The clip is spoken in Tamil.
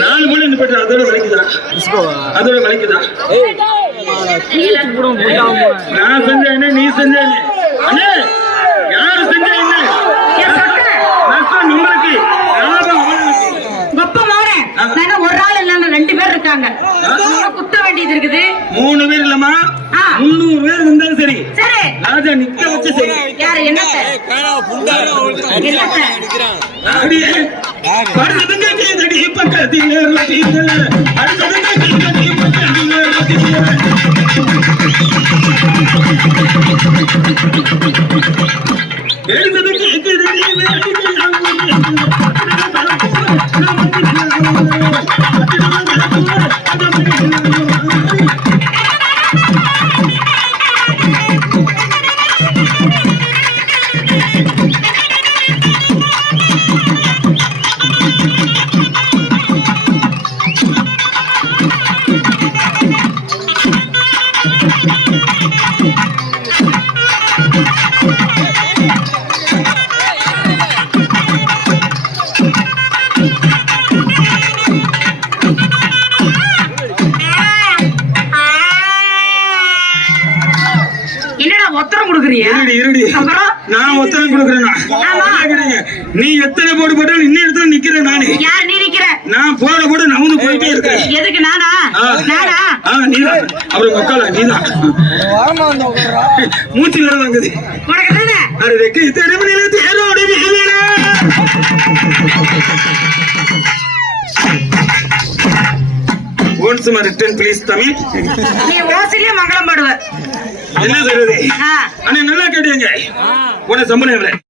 நாலு மணி நிப்பட்டு அதோட வலிக்குதா அதோட வலிக்குதா நான் செஞ்சேன் நீ செஞ்சேன் அண்ணே யாரு செஞ்ச என்ன நஷ்டம் நம்மளுக்கு ஒரு ஆள் இல்ல ரெண்டு பேர் இருக்காங்க குத்த வேண்டியது இருக்குது 3 பேர் இல்லமா 300 பேர் இருந்தாலும் சரி ராஜா நிக்க வச்சு சரி யாரு என்ன பக்கத்தில் நான் ஒத்தரம் கொடுக்குறேன். நீ எத்தனை போடு போட்ட இன்னும் இடத்துல நிக்கிறேன் நானு. நான் போட போட நவுந்து போயிட்டே இருக்கேன். எதுக்கு நானா? நீதான். அப்புறம் மக்களா நீதான். மூச்சு வேற வாங்குது. அது ரெக்கு திருமணியில தேரோடு வீரே. Once more return please Tamil. நீ ஓசிலே மங்களம் பாடுவ. என்ன சொல்றது? அண்ணே நல்லா கேட்டீங்க. உன சம்பளம் எவ்வளவு?